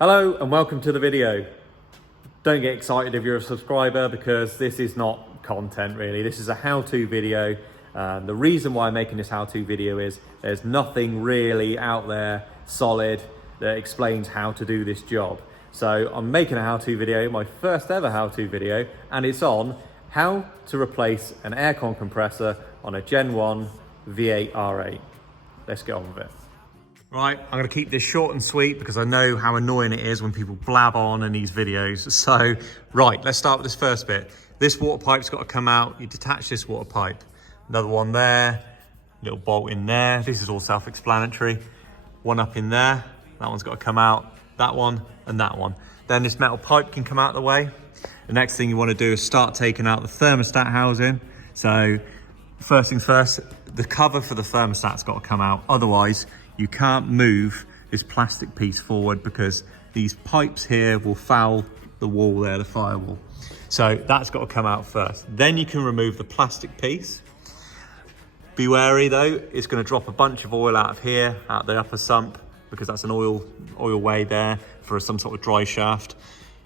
Hello and welcome to the video. Don't get excited if you're a subscriber because this is not content really. This is a how-to video. The reason why I'm making this how-to video is there's nothing really out there solid that explains how to do this job. So I'm making a how-to video, my first ever how-to video, and it's on how to replace an aircon compressor on a Gen 1 V8 R8. Let's get on with it. Right, I'm gonna keep this short and sweet because I know how annoying it is when people blab on in these videos. So, right, let's start with this first bit. This water pipe's gotta come out. You detach this water pipe. Another one there, little bolt in there. This is all self-explanatory. One up in there, that one's gotta come out. That one and that one. Then this metal pipe can come out of the way. The next thing you wanna do is start taking out the thermostat housing. So, first things first, the cover for the thermostat's gotta come out. Otherwise, you can't move this plastic piece forward because these pipes here will foul the wall there, the firewall. So that's got to come out first. Then you can remove the plastic piece. Be wary though, it's going to drop a bunch of oil out of here, out the upper sump, because that's an oil way there for some sort of dry shaft.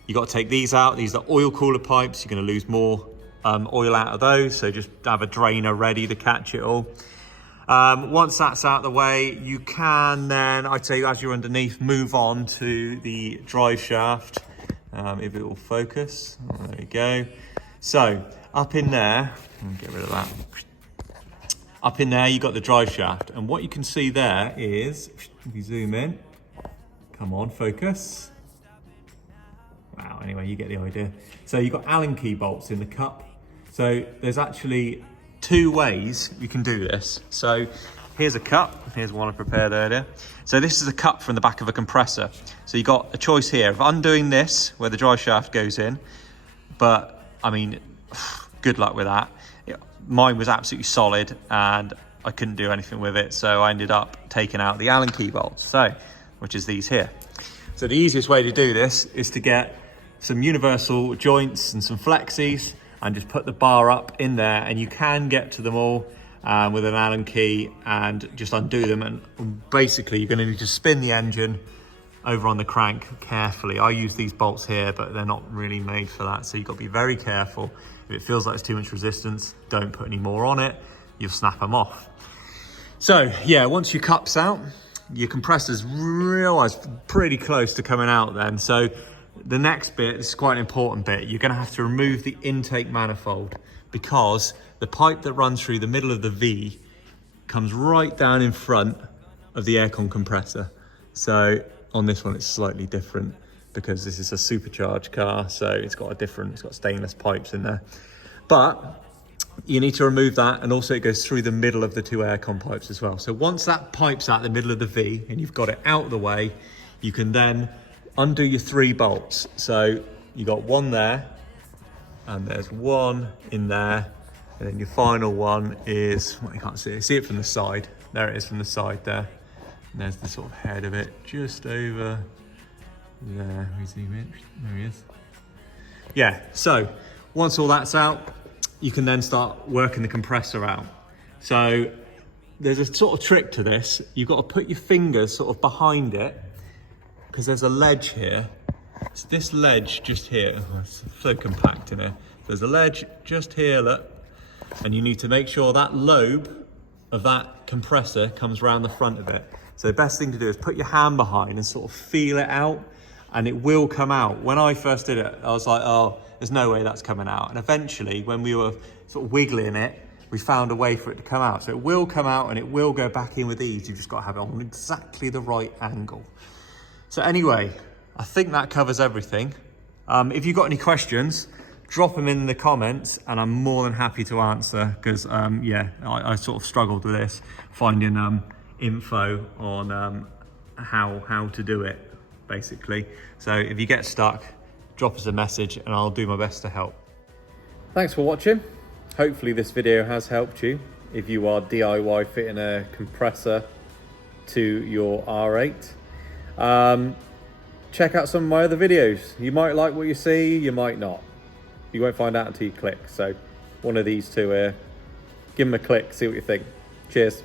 You got to take these out. These are oil cooler pipes. You're going to lose more oil out of those. So just have a drainer ready to catch it all. Once that's out of the way, you can then, I'd say as you're underneath, move on to the drive shaft, if it will focus. Oh, there you go. So up in there, get rid of that. Up in there, you've got the drive shaft. And what you can see there is, if you zoom in, come on, focus. Wow, anyway, you get the idea. So you've got Allen key bolts in the cup. So there's actually two ways you can do this. So here's a cup, here's one I prepared earlier. So this is a cup from the back of a compressor. So you got a choice here of undoing this where the drive shaft goes in, but I mean, good luck with that. Mine was absolutely solid and I couldn't do anything with it. So I ended up taking out the Allen key bolts, which is these here. So the easiest way to do this is to get some universal joints and some flexies and just put the bar up in there, and you can get to them all with an Allen key and just undo them. And basically you're going to need to spin the engine over on the crank carefully. I use these bolts here, but they're not really made for that. So you've got to be very careful. If it feels like there's too much resistance, don't put any more on it. You'll snap them off. So yeah, once your cup's out, your compressor's pretty close to coming out then. So the next bit, this is quite an important bit, you're going to have to remove the intake manifold because the pipe that runs through the middle of the V comes right down in front of the aircon compressor. So on this one, it's slightly different because this is a supercharged car. So it's got stainless pipes in there. But you need to remove that, and also it goes through the middle of the two aircon pipes as well. So once that pipe's out the middle of the V and you've got it out of the way, you can then undo your 3 bolts. So you got one there, and there's one in there, and then your final one is, well, you can't see it. See it from the side. There it is from the side there. And there's the sort of head of it just over there. We zoom in. There he is. Yeah. So once all that's out, you can then start working the compressor out. So there's a sort of trick to this. You've got to put your fingers sort of behind it, because there's a ledge here. It's this ledge just here. Oh, it's so compact in here. There's a ledge just here, look. And you need to make sure that lobe of that compressor comes around the front of it. So the best thing to do is put your hand behind and sort of feel it out, and it will come out. When I first did it, I was like, oh, there's no way that's coming out. And eventually, when we were sort of wiggling it, we found a way for it to come out. So it will come out and it will go back in with ease. You've just got to have it on exactly the right angle. So anyway, I think that covers everything. If you've got any questions, drop them in the comments and I'm more than happy to answer, because yeah, I sort of struggled with this, finding info on how to do it, basically. So if you get stuck, drop us a message and I'll do my best to help. Thanks for watching. Hopefully this video has helped you if you are DIY fitting a compressor to your R8. Check out some of my other videos. You might like what you see, you might not. You won't find out until you click. So one of these two here, give them a click, see what you think. Cheers.